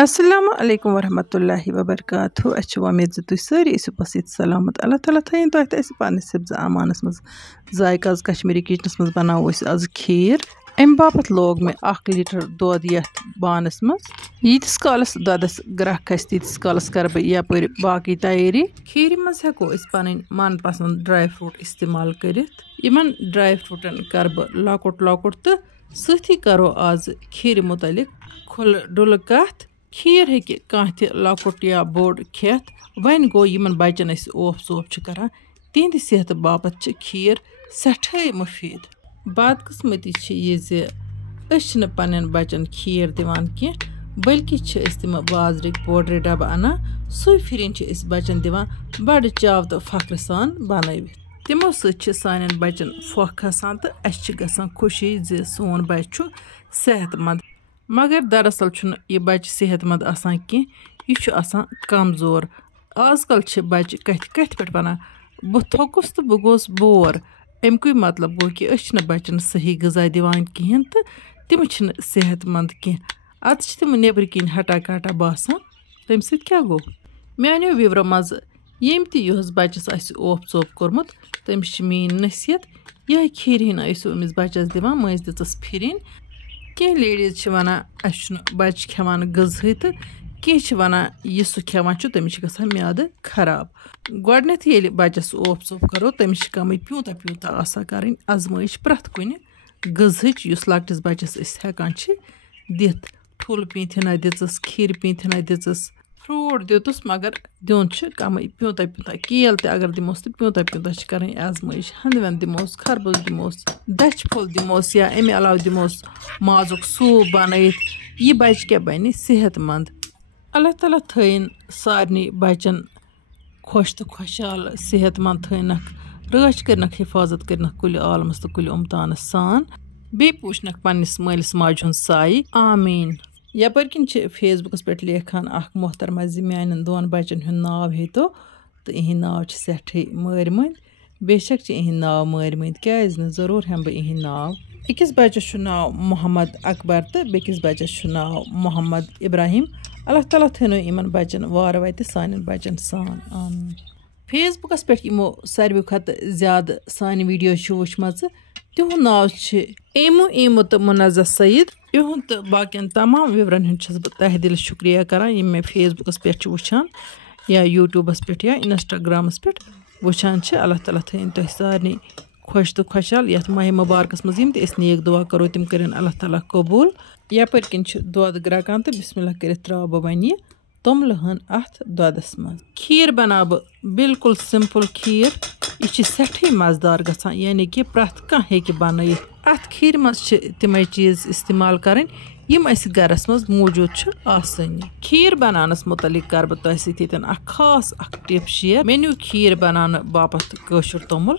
Assalamu alaikum warahmatullahi wabarakatuh. अच्छी उम्मीद से तुम सारी इस बसीत सलामत अल्लाह ताला थाइन तो ऐसे पाने सिब्ज अमानस मज जायका कश्मीरी किचनस मज बनाओ आज खीर अम बापत लोग में 1 लीटर दूध यथ बानस मज यीतिस कालस दूधस ग्रह खस तीतिस कालस कर बह यपर बाकी तैयारी खीर मज हेको पन मन पसंद ड्राई फ्रूट इस्तेमाल करित यमन ड्राई फ्रूटन कर बह लॉकुट लॉकुट तो सथी करो आज खीर मुतलिक खुल डुल कथ खीर हेके कह लॉकुट या बोड़ खेत वन गो यमन बचन ओफ सोफ करान तिहद सेहत बापत खीर सठे मुफीद बदकिस्मती यह पन्न बचन खीर दिवान की बल्कि तम बाजरिक पोड्रे डब अना सु फिरिन बचन दिवान बड़ चाव तो फख्र सान बनवित तमो सान बचन फोख खसान तो अस गसान खुशी सोन बच सेहतमंद मगर दरअसल यह बच सेहतमंद आसान की यह कमजोर आजकल बच्चे कथ कथ पे वन बह थोकुस तो बह गोस बोर अमुक मतलब गो कि बच्चन सही गजा दिवान कहें तो तम सेहतमंद कह अत तम नेबर किन हटा कटा बासान तम क्या गो मानो विवरो मज यम तुस बच्चस ओफ चोप कोर्मुत तमिस मीन नसीहत यह खीर हन अमिस बच्चस दिवान मज दिस फिरिन कह लेडीज वनान बच्चे खेवान गजह तो कह वनान यह सह खेवान तमिस गसान म्याद खराब गोडनेथ ये बच्चस ओफ सोफ करो तमिस कम प्यूता प्यूता आसा करें आजमाइश प्रथ कुन गजहच युस लकटिस बच्चस हेकान दिथ ठुल पीथना दिस खीर पीथना दिस फ्रूट दितुस मगर दिन कम प्यूता प्यूता केल अगर दिमोस तो प्यूता प्यूता करें आजमाइश हंद वन दिमोस खरबूज दिमोस दच फुल दिमोस या अमे अलाव दिमोस माजुक सूप बनत यह बच क्या बन सेहतमंद अल्लाह ताला थन सारनी बचन खुश तो खुशहाल सेहतमंद थनक रच करनक हिफाजत करनक कुल आलमस तो कुल उमतानस सान बे पूछनक पन्निस मालिस माज हुंद साई आमीन यपर किन फेसबुकस पे लेखान मोहतरमा मान दोन बचन हुंद नाव हेतो तो इहंद नाव सठे मारमद बेशक इहंद नाव मारमद क्या जरूर हम बह इहंद नाव अकिस बच्चस नाव मोहम्मद अकबर तो बेकिस बच्चस नाव मोहम्मद इब्राहिम अल्लाह ताला थनो इमन बच्चन वार वत सान बच्चन सान आमीन फेसबुकस पे यमो सारवी खत ज्यादा सान वीडियो वुचम तिहुंद नाव एमो एमो तो मुनज़्ज़ह सईद इहुंद तो बाकियन तमाम विवरण हूँ बह तह दिल शुक्रिया करान यम मे फेसबुकस पे वुचान या यूट्यूबस पे या इंस्टाग्रामस पे वुचान अल्लाह ताला थन तुह सारे खुश तो खुशहाल ये माह मुबारकस मज नेक दुआ करो तम कर अल्लाह ताला कबूल यपर किन दूध ग्रकान तो बिस्मिल्लाह कर त्रा बह वन यह तोमल हन अथ दूधस मज खीर बना बह बिल्कुल सिंपल खीर यह सठे मज़ेदार गसान यानी कि प्रथ कह हेकि बनइथ अथ खीर मज तम चीज़ इस्तेमाल करें यम गरस मज मौजूद आसानी खीर बनानस मुतलिक कर बह तुह सतन खास टिप शेयर मे न्यू खीर बनाने बापत कशुर तोमुल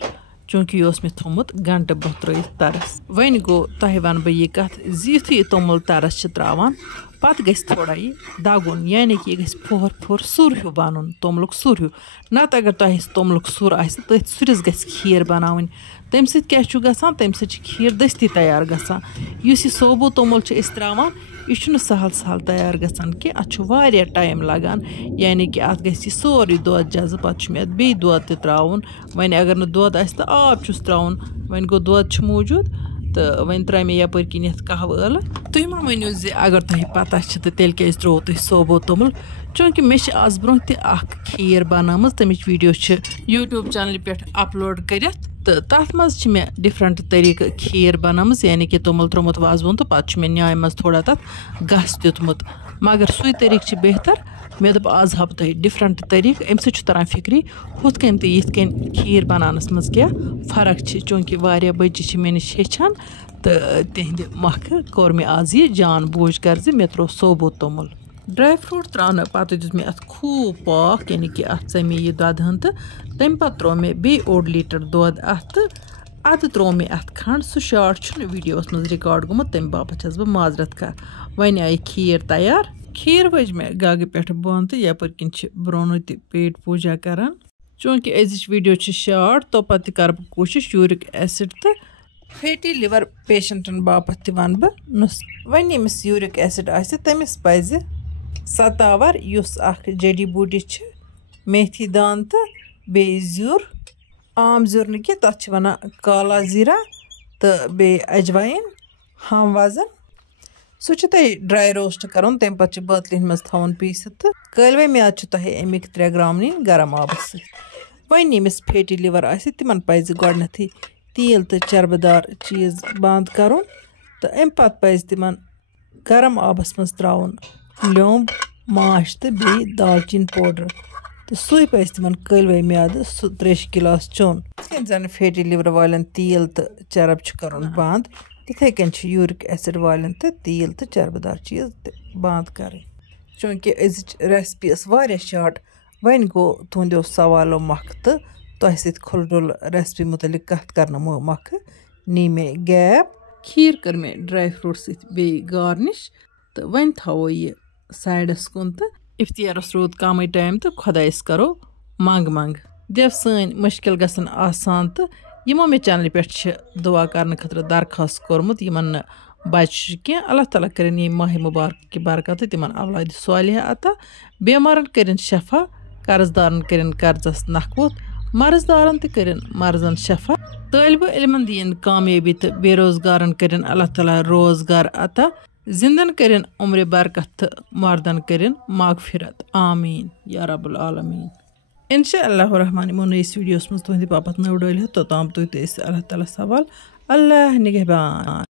चूँकि यह मे थोमुत घंटे ब्रोह त्रयित तरस वन गो तह वन बह यह कथ युथ यह तोमुल तरस त्रावान पत गस थोड़ा यह दगुन यानी कि यह फोर फोर सुर हूँ बन तोमुलुक सुर हूँ नत अगर तह तोमुलुक सुर तथ सुरस गस खीर बनावन तम क्या तम खीर दस्ती तैयार गसान यह सोबो तोमुल त्रावान यह सहल सहल तैयार गसान कि अत टाइम लगान यानी कि अत गि सोरे दूध जज पे बे दूध त्राउन वन अगर न दूध आ तो आब छुस त्राउन वन गो दूध मौजूद तो वन त्रा मे यपर किन कहव यल तुम मा वनो अगर तुम पता तो तेल क्या त्रो तुम सोबो तोमुल चूँकि मे आज ब्रोह खीर बनाम तमिच वीडियो यूट्यूब चैनल पे अपलोड कर तो तथ मज मे डिफरेंट तरीक खीर बनाम यानी कि तोमुल त्रोमुत वाजवन तो पे मे न्याय मज थोड़ा तथ गस दितमुत मगर सु तरीक बेहतर मे दोप आज हाव तुह डिफरेंट तरीक अम तरह फिक्री हुत कन तो यिथ कन खीर बनानस मज क्या फर्क चूँकि वारिया बच्चे मे नश हेचान तो तिहंद मख कोर मे आज यह जान बूझ कर मे त्रो सोबो तोमुल ड्राई फ्रूट त्राने पत दित मे अत खूब पाक यानी कि अत मे यह ददहन तो तम पे त्रो मे बे 1 लीटर दूध अत अद त्रो मे अत खंड सह शार्ट वीडियो मज रिकॉर्ड गोमुत तम बापत बह माजरत कर वन आई खीर तैयार खीर वज मे गग पे बन तो यपर किन ब्रोन पेट पूजा करान चूँकि अजिच वीडियो शार्ट तो पे कर कोशिश यूरिक एसिड तो फैटी लिवर पेशेंटन बापत वन बह नुस्ख वन यमिस यूरिक एसिड आसि तमिस पज़ सतावर युस अख जड़ी बूटी छ मेथी दान तो बे ज़ुर आम ज़ुर न कि तथ वना काला ज़ीरा तो बे अजवाइन हम वजन सह ड्राई रोस्ट कर तम पे बातलिन मज थवन पीसित तो कलवे म्याद अमिक 3 ग्राम नीन गरम आब वन यमिस फैटी लिवर तिमन पज गोडनथी तेल तो चरबदार चीज़ बंद कर तो अम पत पज तिमन गरम आबस मज त्राउन लोंब माश तो बे दालचीन पाउडर तो सुई पज तिमन कलवे म्याद सह 3 गिलास चोन जन फैटी लिवर वालन तेल तो चरब कर बंद तिथे कन यूरिक एसिड वालन तो तेल तो चरबदार चीज़ बंद कर चूँकि अजिच रेसिपी वारिया शार्ट वन गो तुंदो सवालों मख तो तह सत खुलडुल रेसिपी मुतलिक कथ कर मख नी मे गैप खीर कर मे ड्राई फ्रूट से गार्निश तो वन थो यह साइडस कुन तो इफ्तियारस रोद कम टाइम तो खुदायस करो मंग मंग देव सन मुश्किल गसन आसान तो यमो मे चैनल पे दुआ करने खतर दरखास्त कोर्मुत यमन बच क्या अल्लाह ताला करें ये माह मुबारक की बरकत तिमन औलाद सालिह अता बेमारन करें शफा कर्जदारन करें कर्जस नखवत मर्जदारन तो करें मर्जन शफा तालिब इल्मन दीन कामयाबी तो बेरोजगारन करें अल्लाह ताला रोजगार अता जिंदन करें उम्र बरकत मर्दन करें मगफिरत आमीन या रब्बुल आलमीन इंशाअल्लाह रहमान मो नईस वीडियोस मज तुहंदि बापत नव डाल तोताम तुह अल्लाह ताला सवाल अल्लाह निगहबान।